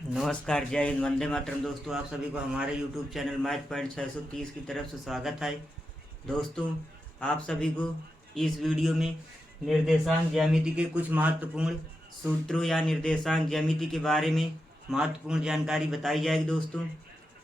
नमस्कार, जय हिंद, वंदे मातरम। दोस्तों, आप सभी को हमारे YouTube चैनल मैथ पॉइंट 630 की तरफ से स्वागत है। दोस्तों, आप सभी को इस वीडियो में निर्देशांक ज्यामिति के कुछ महत्वपूर्ण सूत्रों या निर्देशांक ज्यामिति के बारे में महत्वपूर्ण जानकारी बताई जाएगी। दोस्तों,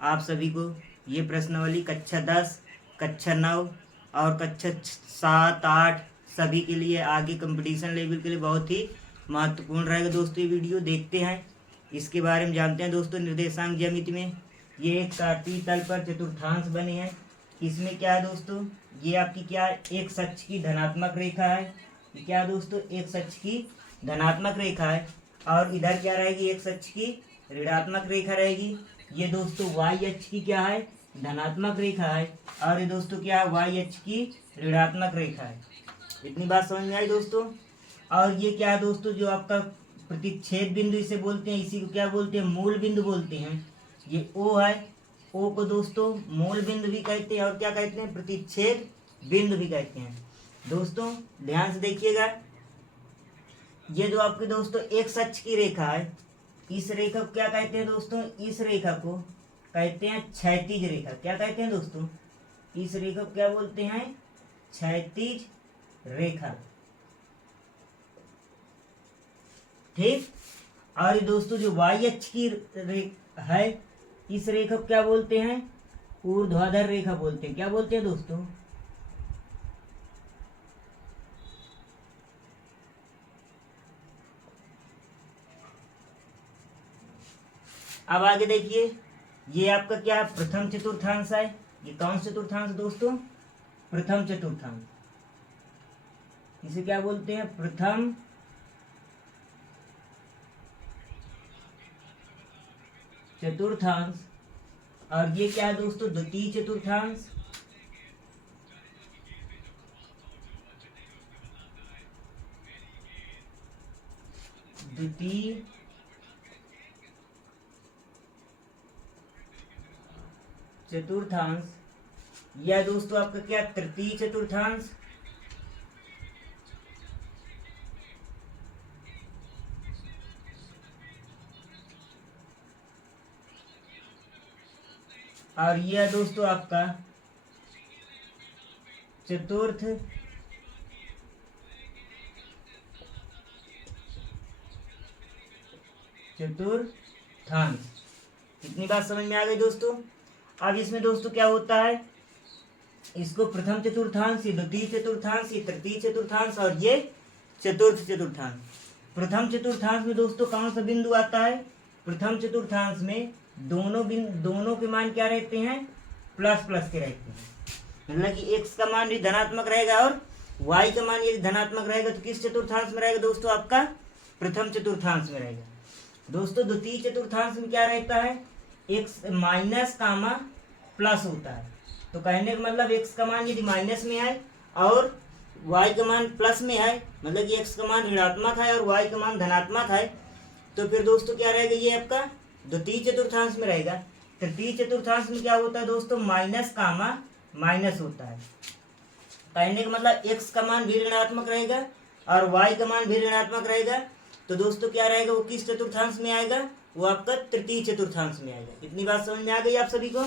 आप सभी को ये प्रश्नावली कक्षा 10, कक्षा 9 और कक्षा 7, 8 सभी के लिए आगे कंपटीशन लेवल के लिए बहुत ही महत्वपूर्ण रहेगा। दोस्तों, ये वीडियो देखते हैं, इसके बारे में जानते हैं। दोस्तों, निर्देशांक ज्यामिति में ये एक काटती तल पर चतुर्थांश बने हैं। इसमें क्या है दोस्तों, ये आपकी क्या है, एक अक्ष की धनात्मक रेखा है। ये क्या है दोस्तों, एक अक्ष की धनात्मक रेखा है। और इधर क्या रहेगी, एक अक्ष की ऋणात्मक रेखा रहेगी। ये दोस्तों वाई अक्ष की क्या है, धनात्मक रेखा है। और ये दोस्तों क्या है, वाई अक्ष की ऋणात्मक रेखा है। इतनी बात समझ में आई दोस्तों। और ये क्या है दोस्तों, जो आपका प्रतिच्छेद बिंदु इसे बोलते हैं, इसी को क्या बोलते हैं, मूल बिंदु बोलते हैं। ये ओ है, ओ को दोस्तों मूल बिंदु भी कहते हैं और क्या कहते हैं, प्रतिच्छेद बिंदु भी कहते हैं। दोस्तों ध्यान से देखिएगा, ये जो आपके दोस्तों एक अक्ष की रेखा है, इस रेखा को क्या कहते हैं दोस्तों, इस रेखा को कहते हैं क्षैतिज रेखा। क्या कहते हैं दोस्तों, इस रेखा को क्या बोलते हैं, क्षैतिज रेखा। ठीक। और दोस्तों जो वाई अक्ष की है, इस रेखा को क्या बोलते हैं, ऊर्ध्वाधर रेखा बोलते हैं। क्या बोलते हैं दोस्तों, अब आगे देखिए, ये आपका क्या प्रथम चतुर्थांश है। ये कौन चतुर्थांश दोस्तों, प्रथम चतुर्थांश। इसे क्या बोलते हैं, प्रथम चतुर्थांश। और ये क्या है दोस्तों, द्वितीय चतुर्थांश। द्वितीय चतुर्थांश। या दोस्तों आपका क्या, तृतीय चतुर्थांश। और यह दोस्तों आपका चतुर्थ चतुर्थांश। इतनी बात समझ में आ गई दोस्तों। अब इसमें दोस्तों क्या होता है, इसको प्रथम चतुर्थांश, ये द्वितीय चतुर्थांश, ये तृतीय चतुर्थांश और ये चतुर्थ चतुर्थांश। प्रथम चतुर्थांश में दोस्तों कौन सा बिंदु आता है, प्रथम चतुर्थांश में दोनों के मान क्या रहते हैं, प्लस प्लस के रहते हैं। मतलब कि एक्स का मान भी धनात्मक रहेगा और वाई का मान यदि धनात्मक रहेगा तो किस चतुर्थांश में रहेगा दोस्तों, आपका प्रथम चतुर्थांश में रहेगा। दोस्तों द्वितीय चतुर्थांश में क्या रहता है, एक्स माइनस कामा प्लस होता है। तो कहने का मतलब एक्स का मान यदि माइनस में है और वाई का मान प्लस में है, मतलब कि एक्स का मान ऋणात्मक है और वाई का मान धनात्मक है, तो फिर दोस्तों क्या रहेगा, ये आपका द्वितीय चतुर्थांश में रहेगा। तृतीय चतुर्थांश में क्या होता है दोस्तों, माइनस कामा माइनस होता है। कहने का मतलब एक्स का मान भी ऋणात्मक रहेगा और वाई का मान भी ऋणात्मक रहेगा। तो दोस्तों क्या रहेगा, वो किस चतुर्थांश में आएगा, वो आपका तृतीय चतुर्थांश में आएगा। इतनी बात समझ में आ गई आप सभी को।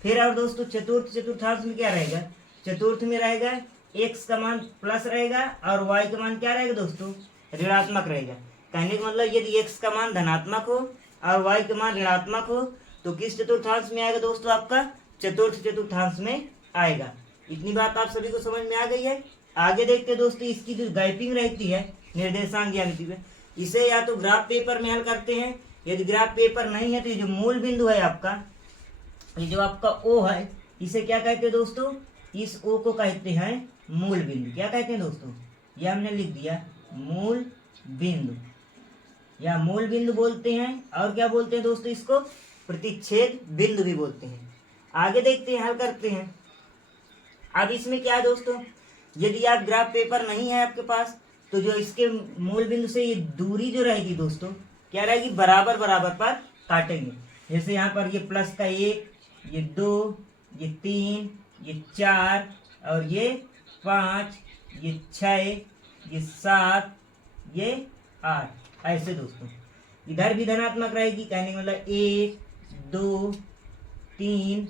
फिर और दोस्तों चतुर्थ चतुर्थांश में क्या रहेगा, चतुर्थ में रहेगा एक्स का मान प्लस रहेगा और वाई का मान क्या रहेगा दोस्तों, ऋणात्मक रहेगा। कहने का मतलब यदि एक्स का मान धनात्मक हो और वाई का मान ऋणात्मक हो तो किस चतुर्थांश में आएगा दोस्तों, आपका चतुर्थ चतुर्थांश में आएगा। इतनी बात आप सभी को समझ में आ गई है। आगे देखते हैं दोस्तों, इसकी जो गैपिंग रहती है निर्देशांक ज्यामिति में, इसे या तो ग्राफ पेपर में हल करते हैं, यदि ग्राफ पेपर नहीं है तो ये जो मूल बिंदु है आपका, ये जो आपका ओ है, इसे क्या कहते हैं दोस्तों, इस ओ को कहते हैं मूल बिंदु। क्या कहते हैं दोस्तों, ये हमने लिख दिया मूल बिंदु या मूल बिंदु बोलते हैं। और क्या बोलते हैं दोस्तों, इसको प्रतिच्छेद बिंदु भी बोलते हैं। आगे देखते हैं, हल करते हैं। अब इसमें क्या है दोस्तों, यदि आप ग्राफ पेपर नहीं है आपके पास, तो जो इसके मूल बिंदु से ये दूरी जो रहेगी दोस्तों, क्या रहेगी, बराबर बराबर पर काटेंगे। जैसे यहाँ पर ये प्लस का 1, ये 2, ये 3, ये 4 और ये 5, ये 6, ये 7, ये 8, ऐसे दोस्तों। इधर भी धनात्मक रहेगी, कहने का मतलब 1 2 3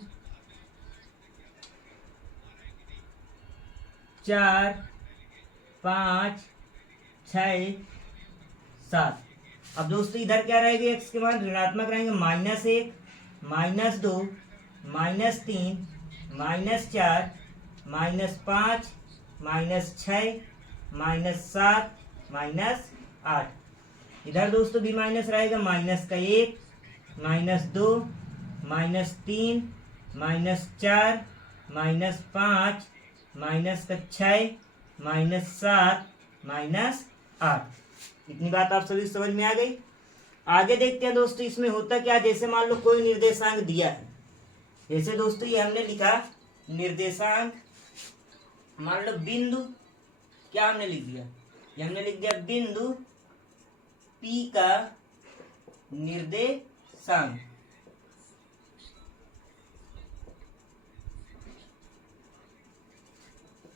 4 5 6 7। अब दोस्तों इधर क्या रहेगा, एक्स के मान ऋणात्मक रहेंगे, -1 -2 -3 -4 -5 -6 -7 -8। इधर दोस्तों भी माइनस रहेगा, -1 -2 -3 -4 -5 -6 -7 -8। इतनी बात आप सभी समझ में आ गई। आगे देखते हैं दोस्तों इसमें होता क्या, जैसे मान लो कोई निर्देशांक दिया है, जैसे दोस्तों ये हमने लिखा निर्देशांक, मान लो बिंदु, क्या हमने लिख दिया, ये हमने लिख दिया बिंदु P का निर्देशांक।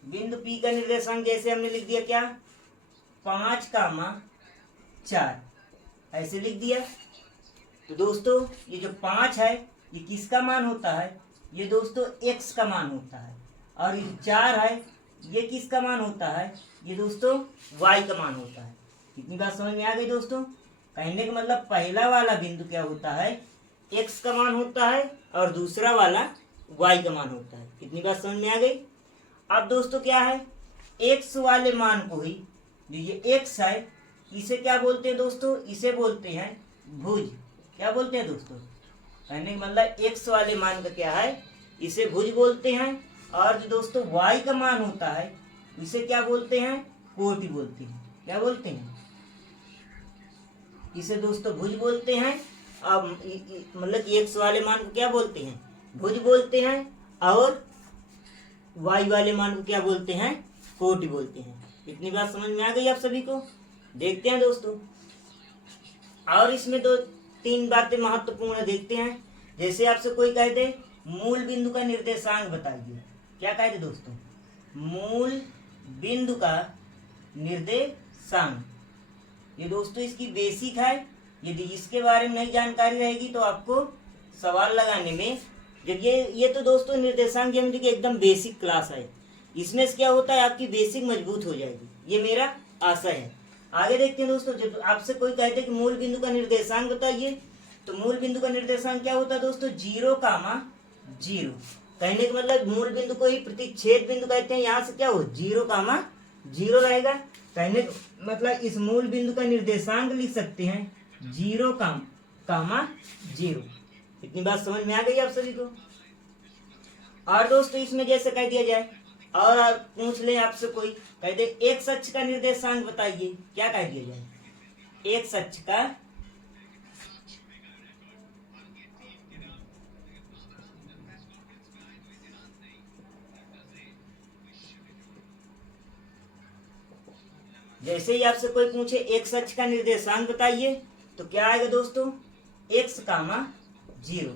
बिंदु P का निर्देशांक जैसे हमने लिख दिया क्या, 5,4 ऐसे लिख दिया। तो दोस्तों ये जो 5 है ये किसका मान होता है, ये दोस्तों x का मान होता है, और ये 4 है ये किसका मान होता है, ये दोस्तों y का मान होता है। कितनी बात समझ में आ गई दोस्तों। कहने का मतलब पहला वाला बिंदु क्या होता है, x का मान होता है, और दूसरा वाला y का मान होता है। कितनी बात समझ में आ गई। अब दोस्तों क्या है, x वाले मान को ही, जो ये x है इसे क्या बोलते हैं दोस्तों, इसे बोलते हैं भुज। क्या बोलते हैं दोस्तों, कहने का मतलब x वाले मान का क्या है, इसे भुज बोलते हैं, और जो दोस्तों y का मान होता है इसे क्या बोलते हैं, कोटि बोलते हैं। क्या बोलते हैं, इसे दोस्तों भुज बोलते हैं। अब मतलब x वाले मान को क्या बोलते हैं, भुज बोलते हैं, और y वाले मान को क्या बोलते हैं, कोटि बोलते हैं। इतनी बात समझ में आ गई आप सभी को। देखते हैं दोस्तों, और इसमें 2-3 बातें महत्वपूर्ण है, देखते हैं। जैसे आपसे कोई कह दे मूल बिंदु का निर्देशांक बताइए, क्या कह दे दोस्तों, मूल बिंदु का निर्देशांक। ये दोस्तों इसकी बेसिक है, यदि इसके बारे में नहीं जानकारी रहेगी तो आपको सवाल लगाने में, जब ये तो दोस्तों निर्देशांक ज्यामिति की एकदम बेसिक क्लास है, इसमें से क्या होता है आपकी बेसिक मजबूत हो जाएगी, ये मेरा आशा है। आगे देखते हैं दोस्तों, जब आपसे कोई कहते हैं कि मूल बिंदु का निर्देशांक बताइए, तो मूल बिंदु का निर्देशांक क्या होता है दोस्तों, 0,0। कहने का मतलब मूल बिंदु को ही प्रतिच्छेद बिंदु कहते हैं, यहाँ से क्या हो 0,0 रहेगा। कहने का मतलब इस मूल बिंदु का निर्देशांक लिख सकते हैं 0,0। इतनी बात समझ में आ गई आप सभी को। और दोस्तों इसमें जैसे कह दिया जाए, और आप पूछ ले आपसे कोई कह दे एक अक्ष का निर्देशांक बताइए, क्या कह दिया जाए, एक अक्ष का जैसे ही आपसे कोई पूछे एक अक्ष का निर्देशांक बताइए, तो क्या आएगा दोस्तों, x, 0।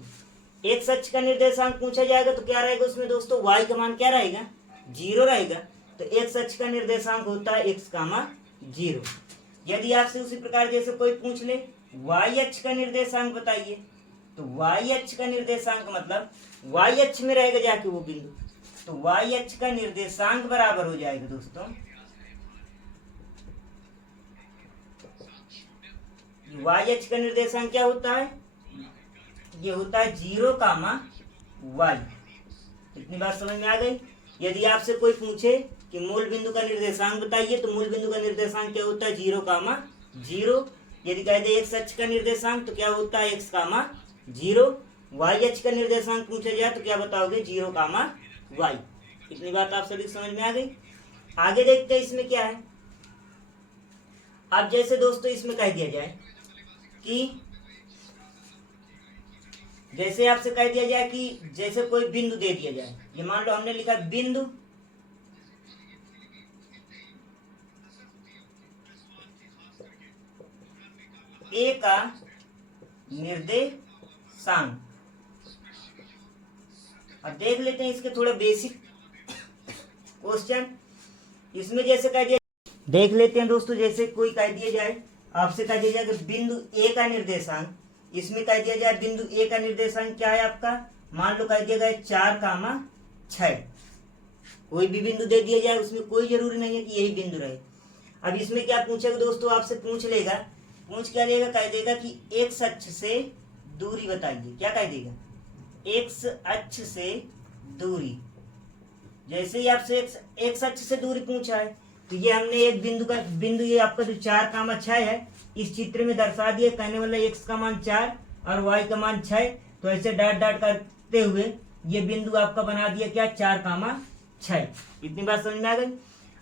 एक अक्ष का निर्देशांक पूछा जाएगा तो क्या रहेगा उसमें दोस्तों, y का मान क्या रहेगा, 0 रहेगा। तो एक अक्ष का निर्देशांक होता है x, 0। यदि आपसे उसी प्रकार जैसे कोई पूछ ले y अक्ष का निर्देशांक बताइए, तो y अक्ष का निर्देशांक मतलब y अक्ष में रहेगा जाके वो बिंदु, तो y अक्ष का निर्देशांक बराबर हो जाएगा दोस्तों, y अक्ष का निर्देशांक क्या होता है, ये होता है 0,y। इतनी बात समझ में आ गई। यदि आपसे कोई पूछे कि मूल बिंदु का निर्देशांक बताइए, तो मूल बिंदु का निर्देशांक क्या होता है, 0,0। यदि कह दे x अक्ष का निर्देशांक तो क्या होता है, x, 0। y अक्ष का निर्देशांक पूछा जाए तो क्या बताओगे, 0,y। इतनी बात आप सभी समझ में आ गई। आगे देखते हैं इसमें क्या है। अब जैसे दोस्तों इसमें कह दिया जाए कि जैसे आपसे कह दिया जाए कि जैसे कोई बिंदु दे दिया जाए, ये मान लो हमने लिखा बिंदु ए का निर्देशांक। अब देख लेते हैं इसके थोड़ा बेसिक क्वेश्चन। इसमें जैसे कह दिया, देख लेते हैं दोस्तों, जैसे कोई कह दिया जाए आपसे कह दिया जाए कि बिंदु ए का निर्देशांक, इसमें कह दिया जाए बिंदु ए का निर्देशांक क्या है आपका, मान लो कह दिया गया 4,6। कोई भी बिंदु दे दिया जाए, उसमें कोई जरूरी नहीं है कि यही बिंदु रहे। अब इसमें क्या पूछेगा दोस्तों, आपसे पूछ लेगा, पूछ क्या लेगा, कह देगा कि एक्स अक्ष से दूरी बताइए। क्या कह देगा, एक्स अक्ष से दूरी। जैसे ही आपसे एक्स अक्ष से दूरी पूछा है, तो ये हमने एक बिंदु ये आपका जो 4,6 है, इस चित्र में दर्शा दिया। कहने वाला एक्स का मान 4 और वाई का मान 6, तो ऐसे डॉट डॉट करते हुए ये बिंदु आपका बना दिया क्या, 4,6। इतनी बात समझ में आ गई।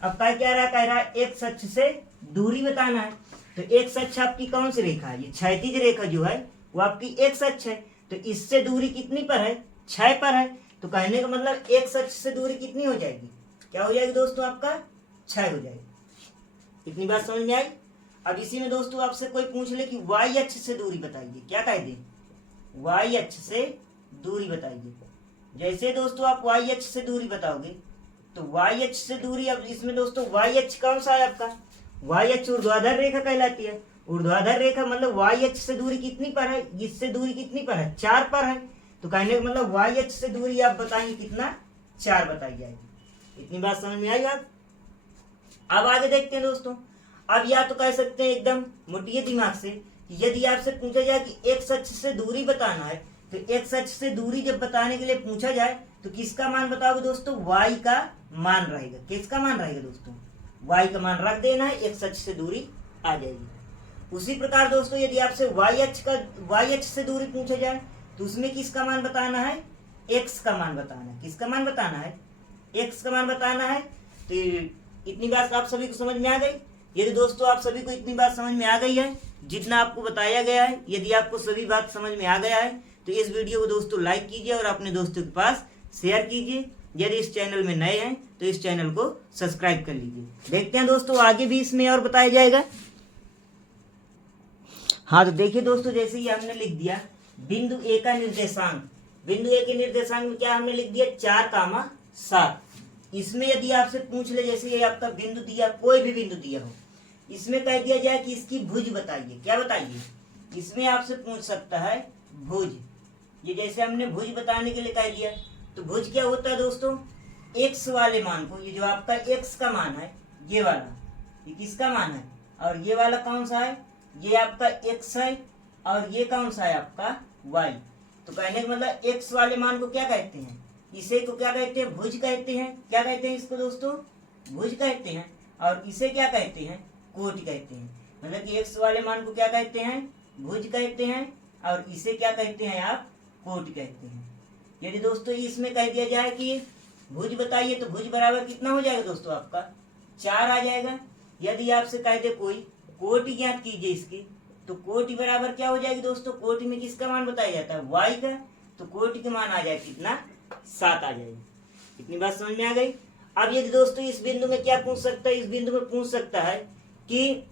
अब क्या रहा, कह रहा है एक्स अक्ष से दूरी बताना है। तो एक्स अक्ष आपकी कौन सी रेखा है, ये क्षैतिज रेखा जो है वो आपकी एक्स अक्ष है। तो इससे दूरी कितनी पर है, 6 पर है। तो कहने का मतलब एक्स अक्ष से दूरी कितनी हो जाएगी, क्या हो जाएगी दोस्तों, आपका 6 हो जाएगी। इतनी बात समझ में आई। अब इसी में दोस्तों आपसे कोई पूछ ले कि वाई अक्ष से दूरी बताइए। क्या कह दे, वाई अक्ष से दूरी बताइए। जैसे दोस्तों आप वाई अक्ष से दूरी बताओगे, तो वाई अक्ष से दूरी, अब इसमें दोस्तों वाई अक्ष कौन सा है आपका, वाई अक्ष ऊर्ध्वाधर रेखा कहलाती है। ऊर्ध्वाधर रेखा मतलब वाई अक्ष से दूरी कितनी पर है, इससे दूरी कितनी पर है, 4 पर है। तो कहने का मतलब वाई अक्ष से दूरी आप बताएंगे कितना, 4 बताई जाएगी। इतनी बात समझ में आई बात। अब आगे देखते हैं दोस्तों। अब या तो कह सकते हैं एकदम मोटिए दिमाग से, यदि आपसे पूछा जाए कि एक्स अक्ष से दूरी बताना है, तो एक्स अक्ष से दूरी जब बताने के लिए पूछा जाए तो किसका मान बताओगे दोस्तों, वाई का मान रहेगा। किसका मान रहेगा दोस्तों, वाई का मान रख देना है, एक्स अक्ष से दूरी आ जाएगी। उसी प्रकार दोस्तों यदि आपसे वाई अक्ष से दूरी पूछा जाए, तो उसमें किसका मान बताना है, एक्स का मान बताना है। किसका मान बताना है, एक्स का मान बताना है। तो इतनी बात आप सभी को समझ में आ गई। यदि दोस्तों आप सभी को इतनी बात समझ में आ गई है, जितना आपको बताया गया है, यदि आपको सभी बात समझ में आ गया है, तो इस वीडियो को दोस्तों लाइक कीजिए और अपने दोस्तों के पास शेयर कीजिए। यदि इस चैनल में नए हैं तो इस चैनल को सब्सक्राइब कर लीजिए। देखते हैं दोस्तों आगे भी इसमें और बताया जाएगा। हाँ, तो देखिए दोस्तों, जैसे ही हमने लिख दिया बिंदु ए का निर्देशांक, बिंदु ए के निर्देशांक में क्या हमने लिख दिया, 4,7। इसमें यदि आपसे पूछ ले, जैसे ये आपका बिंदु दिया, कोई भी बिंदु दिया हो, इसमें कह दिया जाए कि इसकी भुज बताइए। क्या बताइए, इसमें आपसे पूछ सकता है भुज। ये जैसे हमने भुज बताने के लिए कह दिया, तो भुज क्या होता है दोस्तों, एक्स वाले मान को, ये जो आपका एक्स का मान है, ये वाला, ये किसका मान है, और ये वाला कौन सा है, ये आपका एक्स है, और ये कौन सा है आपका वाई। तो कहने का मतलब एक्स वाले मान को क्या कहते हैं, इसे को क्या कहते हैं, भुज कहते हैं। क्या कहते हैं इसको दोस्तों, भुज कहते हैं। और इसे क्या कहते हैं, कोटि कहते हैं। मतलब कि एक्स वाले मान को क्या कहते हैं, भुज कहते हैं, और इसे क्या कहते हैं आप, कोटि कहते हैं। यदि दोस्तों इसमें कह दिया जाए कि भुज बताइए, तो भुज बराबर कितना हो जाएगा दोस्तों, आपका 4 आ जाएगा। यदि आपसे कह दे कोई कोटि ज्ञात कीजिए इसकी, तो कोटि बराबर क्या हो जाएगी दोस्तों, कोटि में किसका मान बताया जाता है, वाई का। तो कोटि का मान आ जाएगा कितना, 7 आ जाएगी। इतनी बात समझ में आ गई। अब यदि दोस्तों इस बिंदु में क्या पूछ सकता है, इस बिंदु में पूछ सकता है कि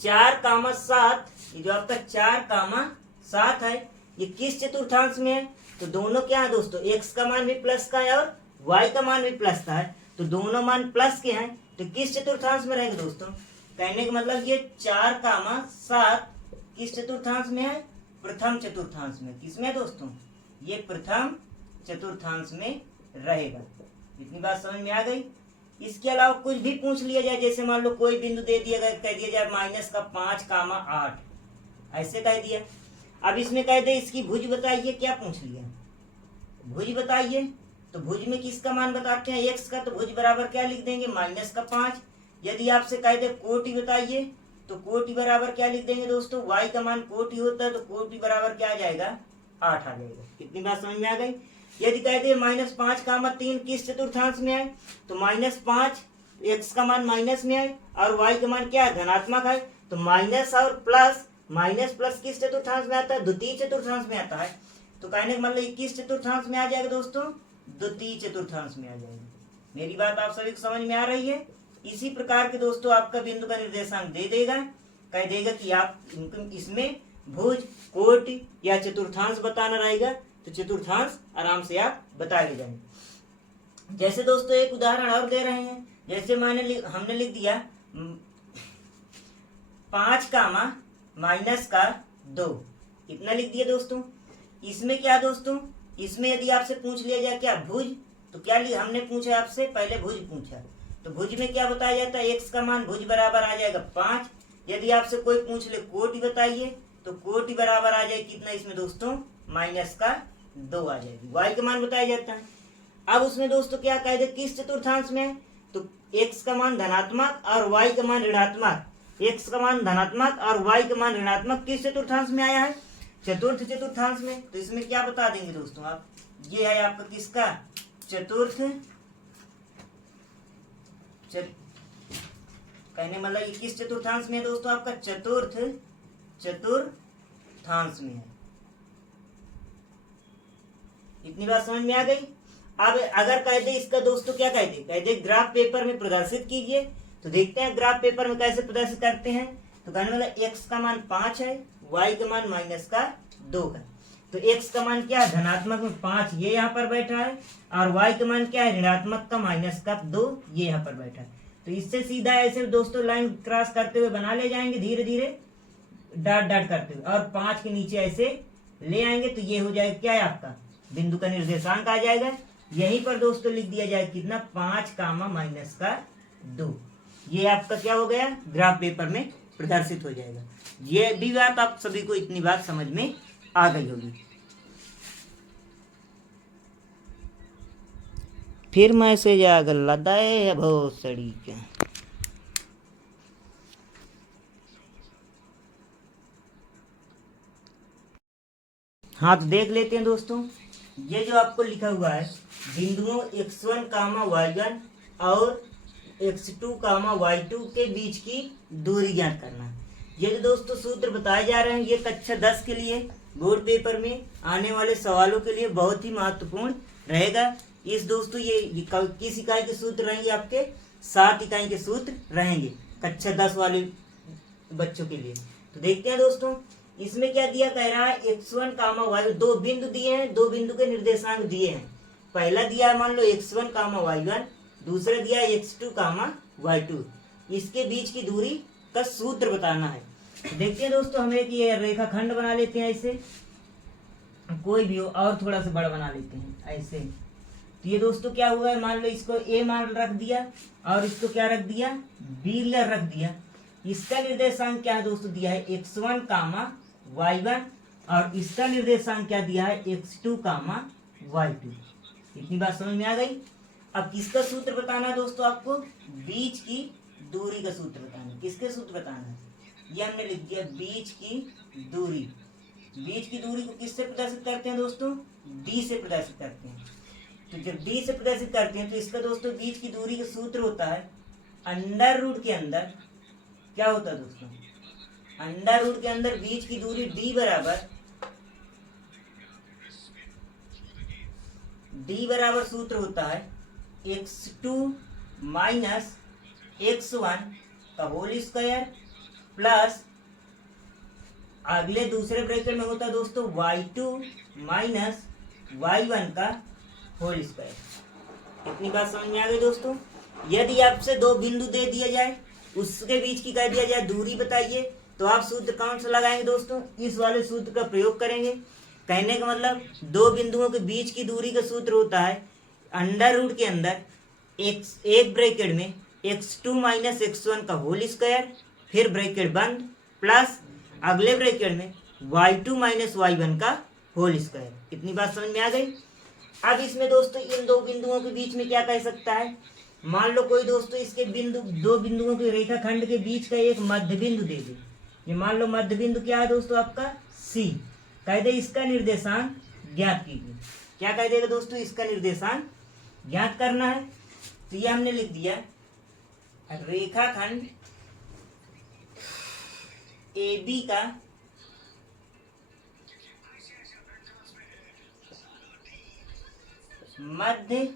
4,7, ये जो आपका 4,7 है, ये किस चतुर्थांश में है। तो दोनों क्या है दोस्तों, एक्स का मान भी प्लस का है और वाई का मान भी प्लस का है। तो दोनों मान प्लस के हैं, तो किस चतुर्थांश में रहेगा दोस्तों। कहने का मतलब ये 4,7 किस चतुर्थांश में है, प्रथम चतुर्थांश में। किसमें है दोस्तों, ये प्रथम चतुर्थांश में रहेगा। इतनी बात समझ में आ गई। इसके अलावा कुछ भी पूछ लिया जाए, जैसे मान लो कोई बिंदु दे दिया गया, कह दिया जाए -5,8, ऐसे कह दिया। अब इसमें कह दे इसकी भुज बताइए। क्या पूछ लिया, भुज बताइए। तो भुज में किसका मान बताते हैं, एक्स का। तो भुज बराबर क्या लिख देंगे, -5। यदि आपसे कह दे कोटि बताइए, तो कोटि बराबर क्या लिख देंगे दोस्तों, वाई का मान कोटि होता है, तो कोटि बराबर क्या आ जाएगा, 8 आ जाएगा। कितनी बात समझ में आ गई। यदि कह दे -5,3 किस चतुर्थांश में है, तो -5 एक्स का मान माइनस में है और वाई का मान क्या है, धनात्मक है। तो माइनस और प्लस, माइनस प्लस किस चतुर्थांश में आता है, द्वितीय चतुर्थांश में आता है। तो कहने का मतलब किस चतुर्थांश में आ जाएगा दोस्तों, द्वितीय चतुर्थांश में आ जाएगा। मेरी बात आप सभी को समझ में आ रही है। इसी प्रकार के दोस्तों आपका बिंदु का निर्देशांक दे देगा, कह देगा कि आप इसमें भुज, कोटि या चतुर्थांश बताना रहेगा, तो चतुर्थांश आराम से आप बता ले जाएंगे। जैसे दोस्तों एक उदाहरण और दे रहे हैं, जैसे हमने लिख दिया 5 कामा माइनस का 2, इतना लिख दिया दोस्तों। इसमें क्या दोस्तों, इसमें यदि आपसे पूछ लिया जाए क्या भुज, तो क्या हमने पूछा आपसे, पहले भुज पूछा, तो भुज में क्या बताया जाता है, एक्स का मान भुज बराबर आ जाएगा 5। यदि आपसे कोई पूछ ले कोटि बताइए, तो कोटि बराबर आ जाएगी कितना इसमें दोस्तों, माइनस का 2 आ जाएगी। वाई का मान बताया जाता है। अब उसमें दोस्तों क्या कह दे, किस चतुर्थांश में है, तो एक्स का मान धनात्मक और वाई का मान ऋणात्मक, एक्स का मान धनात्मक और वाई का मान ऋणात्मक किस चतुर्थांश में आया है, चतुर्थ चतुर्थांश में। तो इसमें क्या बता देंगे दोस्तों आप, ये है आपका किसका, चतुर्थ कहने मतलब ये किस चतुर्थांश में है दोस्तों, आपका चतुर्थ चतुर्थांश में है। इतनी बात समझ में आ गई। अब अगर कह दे इसका दोस्तों क्या कह दे ग्राफ पेपर में प्रदर्शित कीजिए, तो देखते हैं ग्राफ पेपर में कैसे प्रदर्शित करते हैं। तो कहने वाला एक्स का मान 5 है, वाई का मान माइनस का 2 है। तो एक्स का मान क्या है, धनात्मक में 5 ये यहाँ पर बैठा है, और वाई का मान क्या है, ऋणात्मक का माइनस का 2 ये यहाँ पर बैठा है। तो इससे सीधा ऐसे दोस्तों लाइन क्रॉस करते हुए बना ले जाएंगे धीरे धीरे डॉट डॉट करते हुए, और 5 के नीचे ऐसे ले आएंगे, तो ये हो जाएगा क्या है आपका बिंदु का निर्देशांक आ जाएगा। यहीं पर दोस्तों लिख दिया जाए कितना, 5 कामा माइनस का 2, ये आपका क्या हो गया, ग्राफ पेपर में प्रदर्शित हो जाएगा। ये भी बात आप सभी को इतनी बात समझ में आ गई होगी। फिर मैसेज आ गया लदाए बहुत सड़ी के। हाँ तो देख लेते हैं दोस्तों, ये जो आपको लिखा हुआ है बिंदुओं x1 कामा y1 और x2 कामा y2 के बीच की दूरी ज्ञात करना है। ये जो दोस्तों सूत्र बताए जा रहे हैं, ये कक्षा 10 के लिए बोर्ड पेपर में आने वाले सवालों के लिए बहुत ही महत्वपूर्ण रहेगा। इस दोस्तों ये किस इकाई के सूत्र रहेंगे, आपके 7 इकाई के सूत्र रहेंगे कक्षा 10 वाले बच्चों के लिए। तो देखते हैं दोस्तों, इसमें क्या दिया, कह रहा है x1 कामा y1, 2 बिंदु दिए हैं, 2 बिंदु के निर्देशांक दिए हैं। पहला दिया है मान लो x1 कामा y1, दूसरा दिया है x2 कामा y2, इसके बीच की दूरी का सूत्र बताना है। देखते हैं दोस्तों, हम एक ये रेखाखंड बना लेते हैं ऐसे, कोई भी हो, और थोड़ा सा बड़ा बना लेते हैं ऐसे। तो ये दोस्तों क्या हुआ है, मान लो इसको a मान रख दिया और इसको क्या रख दिया, b रख दिया। इसका निर्देशांक क्या है दोस्तों, दिया है x1 कामा y1, और इसका निर्देशांक क्या दिया है, x2 कामा y2। इतनी बात समझ में आ गई। अब किसका सूत्र बताना है दोस्तों, आपको बीच की दूरी का सूत्र बताना है। किसके सूत्र बताना है, ये हमने लिख दिया बीच की दूरी। बीच की दूरी को किससे प्रदर्शित करते हैं दोस्तों, d से प्रदर्शित करते हैं। तो जब d से प्रदर्शित करते हैं तो इसका दोस्तों बीच की दूरी का सूत्र होता है अंडर रूट के अंदर क्या होता है दोस्तों, अंडर रूट के अंदर बीच की दूरी d बराबर सूत्र होता है x2 माइनस x1 का होल स्क्वायर प्लस अगले दूसरे ब्रैकेट में होता है दोस्तों y2 माइनस y1 का होल स्क्वायर। इतनी बात समझ में आ गई दोस्तों। यदि आपसे 2 बिंदु दे दिया जाए, उसके बीच की कह दिया जाए दूरी बताइए, तो आप सूत्र कौन सा लगाएंगे दोस्तों, इस वाले सूत्र का प्रयोग करेंगे। कहने का मतलब 2 बिंदुओं के बीच की दूरी का सूत्र होता है अंडर रूट के अंदर एक ब्रैकेट में x2 माइनस x1 का होल स्क्वायर, फिर ब्रैकेट बंद, प्लस अगले ब्रैकेट में y2 माइनस y1 का होल स्क्वायर। इतनी बात समझ में आ गई। अब इसमें दोस्तों इन 2 बिंदुओं के बीच में क्या कह सकता है, मान लो कोई दोस्तों इसके 2 बिंदुओं के रेखाखंड के बीच का एक मध्य बिंदु दे दे। ये मान लो मध्य बिंदु क्या है दोस्तों, आपका C। कह दे इसका निर्देशांक ज्ञात कीजिए। क्या कह देगा दोस्तों, इसका निर्देशांक ज्ञात करना है। तो ये हमने लिख दिया रेखाखंड AB का मध्य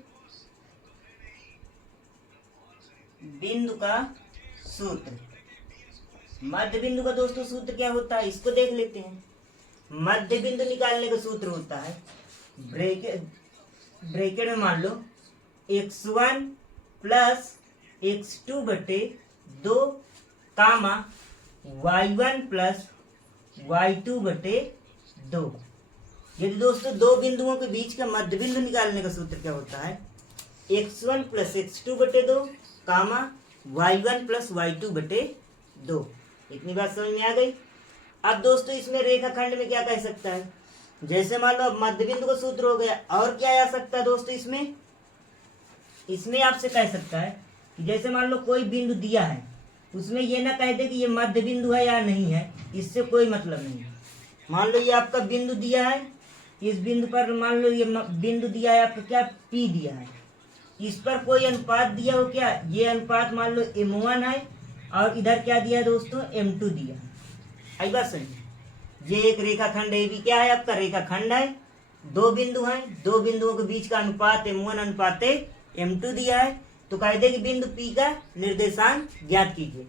बिंदु का सूत्र। मध्य बिंदु का दोस्तों सूत्र क्या होता है, इसको देख लेते हैं। मध्य बिंदु निकालने का सूत्र होता है ब्रैकेट में मान लो x1 प्लस x2 बटे 2 कामा y1 प्लस y2 बटे 2। यदि दोस्तों दो बिंदुओं के बीच का मध्य बिंदु निकालने का सूत्र क्या होता है, x1 प्लस x2 बटे 2 कामा y1 प्लस y2 बटे 2। इतनी बात समझ में आ गई। अब दोस्तों इसमें रेखाखंड में क्या कह सकता है, जैसे मान लो अब मध्य बिंदु का सूत्र हो गया, और क्या आ सकता है दोस्तों इसमें आपसे कह सकता है कि जैसे मान लो कोई बिंदु दिया है, उसमें ये ना कह दे कि ये मध्य बिंदु है या नहीं है, इससे कोई मतलब नहीं है। मान लो ये आपका बिंदु दिया है, इस बिंदु पर मान लो ये बिंदु दिया है आपका क्या P दिया है, इस पर कोई अनुपात दिया हो, क्या ये अनुपात मान लो M1 है और इधर क्या दिया है दोस्तों M2 दिया है। आई बात समझिए, ये एक रेखाखंड है, भी क्या है आपका रेखाखंड है, दो बिंदु हैं, दो बिंदुओं के बीच का अनुपात M1 अनुपात M2 दिया है, तो कह दे कि बिंदु P का निर्देशांक ज्ञात कीजिए।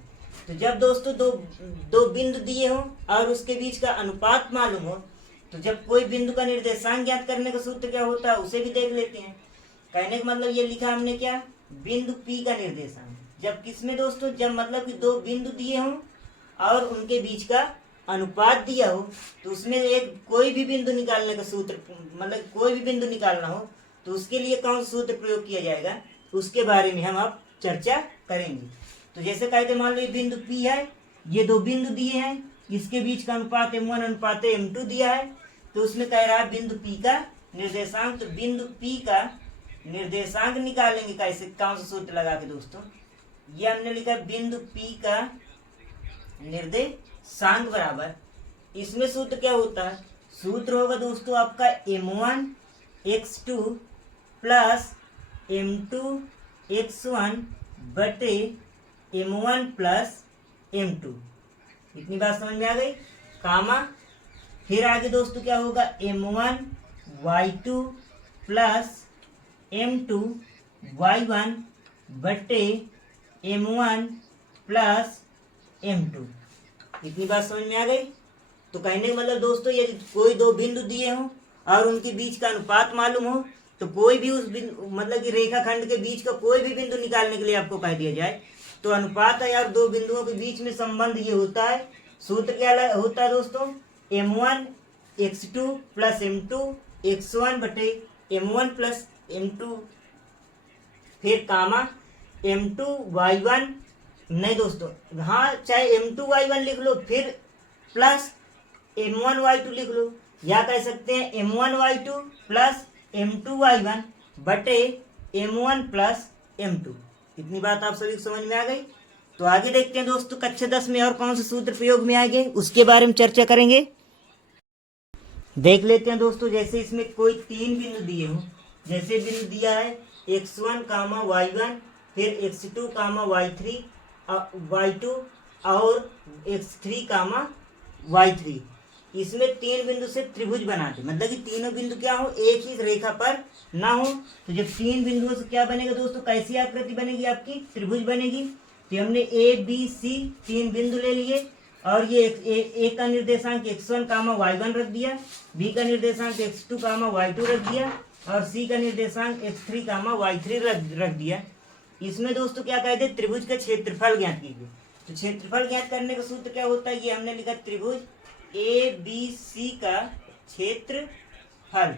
तो जब दोस्तों दो बिंदु दिए हो और उसके बीच का अनुपात मालूम हो, तो जब कोई बिंदु का निर्देशांक ज्ञात करने का सूत्र क्या होता है उसे भी देख लेते हैं। कहने का मतलब ये लिखा हमने क्या, बिंदु P का निर्देशांक। जब किसमें दोस्तों, जब मतलब कि दो बिंदु दिए हों और उनके बीच का अनुपात दिया हो, तो उसमें एक कोई भी बिंदु निकालने का सूत्र, मतलब कोई भी बिंदु निकालना हो तो उसके लिए कौन सा सूत्र प्रयोग किया जाएगा, उसके बारे में हम अब चर्चा करेंगे। तो जैसे कहते मान लो ये बिंदु P है, ये दो बिंदु दिए हैं, इसके बीच का अनुपात M1 अनुपात M2 दिया है, तो उसमें कह रहा है बिंदु P का निर्देशांक। तो बिंदु P का निर्देशांक निकालेंगे कैसे, कौन सा सूत्र लगा के दोस्तों, ये हमने लिखा बिंदु P का निर्देशांक बराबर, इसमें सूत्र क्या होता है, सूत्र होगा दोस्तों आपका M1 x2 plus M2 x1 बटे M1 प्लस M2। इतनी बात समझ में आ गई, कामा फिर आगे दोस्तों क्या होगा, M1 y2 plus M2 y1 बटे M1 प्लस M2। इतनी बात समझ में आ गई। तो कहने का मतलब दोस्तों यदि कोई दो बिंदु दिए हों और उनके बीच का अनुपात मालूम हो, तो कोई भी उस बिंदु मतलब कि रेखाखंड के बीच का कोई भी बिंदु निकालने के लिए आपको कह दिया जाए, तो अनुपात है यार दो बिंदुओं के बीच में संबंध ये होता है। सूत्र क्या होता है दोस्तों, M1 x2 plus M2 x1 बटे M1 प्लस M2, फिर कामा M2 y1, नहीं दोस्तों हाँ चाहे M2 y1 लिख लो, फिर प्लस M1 y2 लिख लो, या कह सकते हैं M1 y2 plus M2 y1 बटे M1 प्लस M2। इतनी बात आप सभी को समझ में आ गई। तो आगे देखते हैं दोस्तों कक्षा 10 में और कौन से सूत्र प्रयोग में आएंगे, उसके बारे में चर्चा करेंगे। देख लेते हैं दोस्तों, जैसे इसमें कोई तीन बिंदु दिए हों, जैसे बिंदु दिया है x1 कामा y1, फिर x2 कामा y2 और x3 कामा y3। इसमें तीन बिंदु से त्रिभुज बनाते, मतलब कि तीनों बिंदु क्या हो, एक ही रेखा पर ना हो। तो जब तीन बिंदुओं से क्या बनेगा दोस्तों, कैसी आकृति बनेगी आपकी, त्रिभुज बनेगी। तो हमने A B C तीन बिंदु ले लिए और ये A का निर्देशांक x1 कामा y1 रख दिया, B का निर्देशांक x2 कामा y2 रख दिया और C का निर्देशांक x3 कामा y3 रख दिया। इसमें दोस्तों क्या कहते हैं, त्रिभुज का क्षेत्रफल ज्ञात कीजिए। तो क्षेत्रफल ज्ञात करने का सूत्र क्या होता है, ये हमने लिखा त्रिभुज ABC का क्षेत्रफल।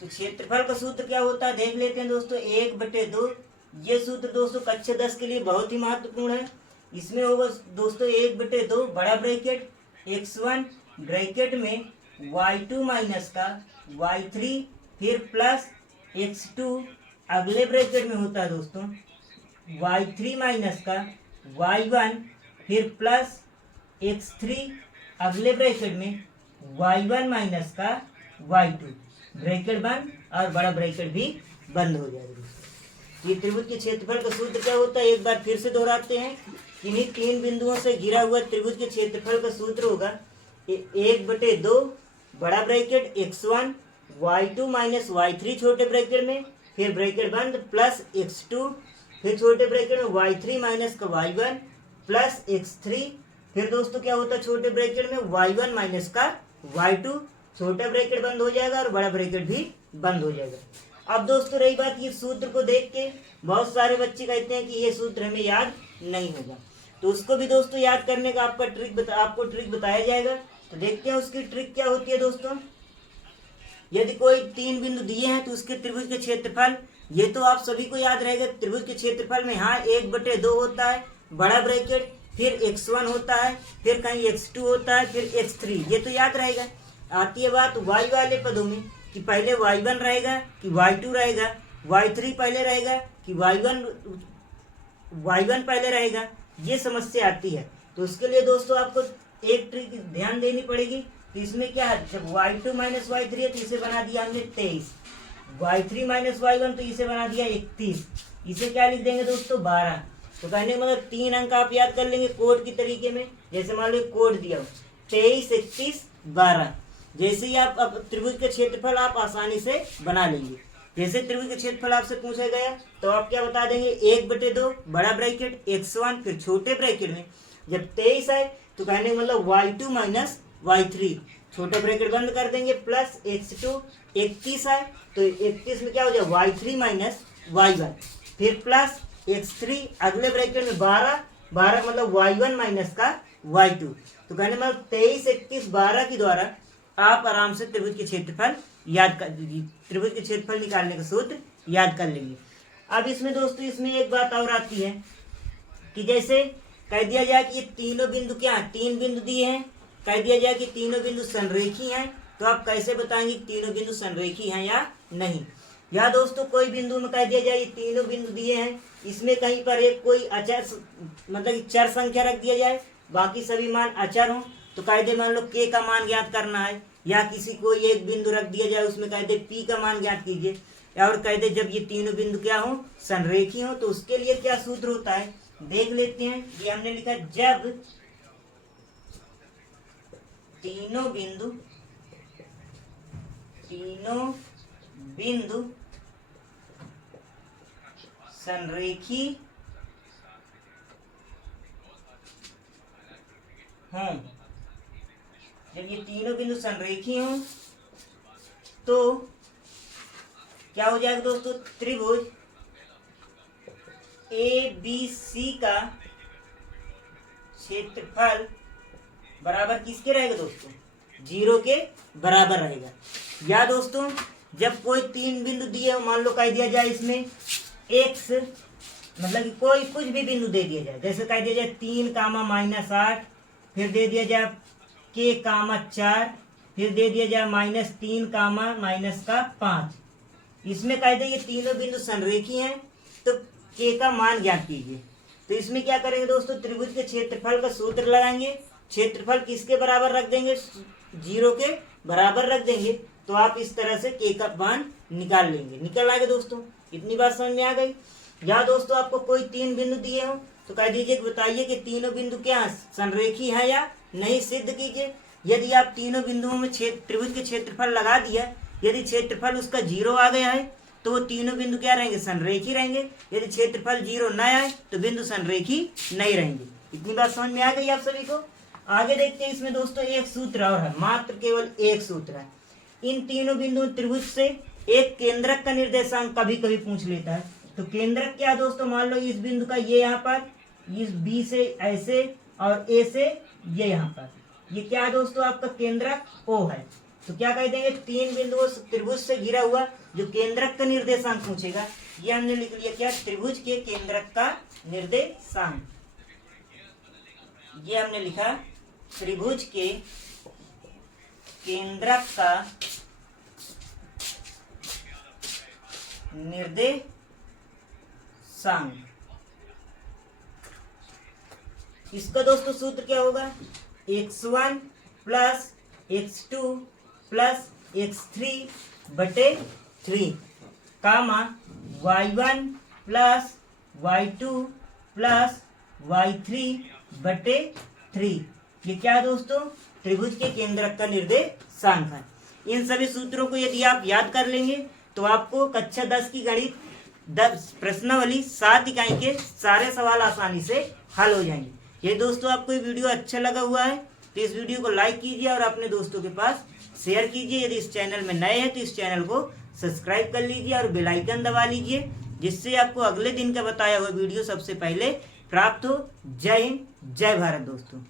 तो क्षेत्रफल का सूत्र क्या होता है देख लेते हैं दोस्तों, 1/2। ये सूत्र दोस्तों कक्षा 10 के लिए बहुत ही महत्वपूर्ण है। इसमें होगा दोस्तों 1/2 बड़ा ब्रैकेट x1 ब्रैकेट में y2 माइनस का y3 फिर प्लस x2 अगले ब्रैकेट में होता है दोस्तों y3 माइनस का y1 फिर प्लस x3 अगले ब्रैकेट में y1 माइनस का y2, ब्रैकेट बंद और बड़ा ब्रैकेट भी बंद हो जाएगा। ये त्रिभुज के क्षेत्रफल का सूत्र क्या होता है, एक बार फिर से दोहराते हैं। इन्हीं तीन बिंदुओं से घिरा हुआ त्रिभुज के क्षेत्रफल का सूत्र होगा 1/2 बड़ा bracket x1 y2 minus y3 छोटे ब्रैकेट में फिर ब्रैकेट बंद प्लस x2 फिर छोटे ब्रैकेट में y3 माइनस का y1 प्लस x3 फिर दोस्तों क्या होता है छोटे ब्रैकेट में y1 माइनस का y2, छोटा ब्रैकेट बंद हो जाएगा और बड़ा ब्रैकेट भी बंद हो जाएगा। अब दोस्तों रही बात ये सूत्र को देख के बहुत सारे बच्चे कहते हैं कि ये सूत्र हमें याद नहीं होगा। तो उसको भी दोस्तों याद करने का आपको ट्रिक बताया जाएगा। तो देखते हैं उसकी ट्रिक क्या होती है दोस्तों। यदि कोई 3 बिंदु दिए हैं तो उसके त्रिभुज के क्षेत्रफल, ये तो आप सभी को याद रहेगा। त्रिभुज के क्षेत्रफल में हाँ 1/2 होता है बड़ा ब्रैकेट, फिर x1 होता है, फिर कहीं x2 होता है, फिर x3, ये तो याद रहेगा। आती है बात y वाले पदों में कि पहले y1 रहेगा कि y2 रहेगा, y3 पहले रहेगा कि y1 पहले रहेगा, ये समस्या आती है। तो उसके लिए दोस्तों आपको एक ट्रिक ध्यान देनी पड़ेगी। तो इसमें क्या है, जब y2 माइनस y3 है तो इसे बना दिया हमने 23, y3 माइनस y1 तो इसे बना दिया 31, इसे क्या लिख देंगे दोस्तों 12। तो कहने का मतलब 3 अंक आप याद कर लेंगे कोड की तरीके में। जैसे मान लो कोड दिया 23, 31, 12, जैसे ही आप अब त्रिभुज के क्षेत्रफल आप आसानी से बना लेंगे। जैसे त्रिभुज के क्षेत्रफल आपसे पूछा गया तो आप क्या बता देंगे 1/2 बड़ा ब्रैकेट x1, फिर छोटे ब्रैकेट में जब 23 आए तो कहने का मतलब y2 माइनस y3, छोटे ब्रैकेट बंद कर देंगे, प्लस x2, 31 आए तो 31 में क्या हो जाए y3 माइनस y1, फिर प्लस x3, अगले ब्रैकेट में 12 मतलब y1 माइनस का y2। तो कहने मतलब 23, 31, 12 के द्वारा आप आराम से त्रिभुज के क्षेत्रफल त्रिभुज के क्षेत्रफल निकालने का सूत्र याद कर लेंगे। अब इसमें दोस्तों इसमें एक बात और आती है कि जैसे कह दिया जाए कि ये तीनों बिंदु क्या है, 3 बिंदु दिए हैं, कह दिया जाए कि तीनों बिंदु संरेखी हैं, तो आप कैसे बताएंगे कि तीनों बिंदु संरेखी हैं या नहीं। या दोस्तों कोई बिंदु में कह दिया जाए ये तीनों बिंदु दिए हैं, इसमें कहीं पर एक कोई अचर मतलब चर संख्या रख दिया जाए, बाकी सभी मान अचर हों, तो कायदे मान लो k का मान ज्ञात करना है, या किसी कोई एक बिंदु रख दिया जाए उसमें कायदे p का मान ज्ञात कीजिए, और कायदे जब ये तीनों बिंदु क्या हो संरेखी हो तो उसके लिए क्या सूत्र होता है देख लेते हैं। ये हमने लिखा जब तीनों बिंदु संरेखी हों, जब ये तीनों बिंदु संरेखी हों तो क्या हो जाएगा दोस्तों, त्रिभुज ABC का क्षेत्रफल बराबर किसके रहेगा दोस्तों, 0 के बराबर रहेगा। या दोस्तों जब कोई 3 बिंदु दिए हो, मान लो कह दिया जाए इसमें x मतलब कि कोई कुछ भी बिंदु दे दिया जाए, जैसे कह दिया जाए 3, -8, फिर दे दिया जाए k, 4, फिर दे दिया जाए -3, -5, इसमें कह दे ये तीनों बिंदु संरेखी हैं तो k का मान ज्ञात कीजिए। तो इसमें क्या करेंगे दोस्तों, त्रिभुज के क्षेत्रफल का सूत्र लगाएंगे, क्षेत्रफल किसके बराबर रख देंगे, 0 के बराबर रख देंगे, तो आप इस तरह से k का मान निकाल लेंगे। निकल आएगा दोस्तों, इतनी बात समझ में आ गई। या दोस्तों आपको कोई 3 बिंदु दिए हो तो कह दीजिए कि बताइए कि तीनों बिंदु क्या संरेखी है या नहीं, सिद्ध कीजिए। यदि आप तीनों बिंदुओं में त्रिभुज के क्षेत्रफल लगा दिया, यदि क्षेत्रफल उसका 0 आ गया है तो वो तीनों बिंदु क्या रहेंगे, संरेखी रहेंगे। यदि क्षेत्रफल 0 न आए तो बिंदु संरेखी नहीं रहेंगे। इतनी बात समझ में आ गई आप सभी को। आगे देखते हैं, इसमें दोस्तों एक सूत्र और है, मात्र केवल एक सूत्र है। इन तीनों बिंदु त्रिभुज से एक केंद्रक का निर्देशांक कभी कभी पूछ लेता है। तो केंद्रक क्या दोस्तों, मान लो इस बिंदु का ये यहाँ पर, इस B से ऐसे और A से ये यहाँ पर, ये क्या है दोस्तों आपका केंद्रक O है। तो क्या कह देंगे, 3 बिंदुओं त्रिभुज से घिरा हुआ जो केंद्रक का निर्देशांक पूछेगा, ये हमने लिख लिया क्या, त्रिभुज के केंद्रक का निर्देशांक। ये हमने लिखा त्रिभुज के केंद्रक का निर्देशांक। इसका दोस्तों सूत्र क्या होगा, x1 plus x2 plus x3 बटे 3 कामा y1 plus y2 plus y3 बटे 3। ये क्या है दोस्तों, त्रिभुज के केंद्रक का निर्देशांक है। इन सभी सूत्रों को यदि आप याद कर लेंगे तो आपको कक्षा 10 की गणित 10 प्रश्नावली 7 इकाई के सारे सवाल आसानी से हल हो जाएंगे। ये दोस्तों आपको ये वीडियो अच्छा लगा हुआ है तो इस वीडियो को लाइक कीजिए और अपने दोस्तों के पास शेयर कीजिए। यदि इस चैनल में नए हैं तो इस चैनल को सब्सक्राइब कर लीजिए और बेल आइकन दबा लीजिए, जिससे आपको अगले दिन का बताया हुआ वीडियो सबसे पहले प्राप्त हो। जय हिंद, जय भारत दोस्तों।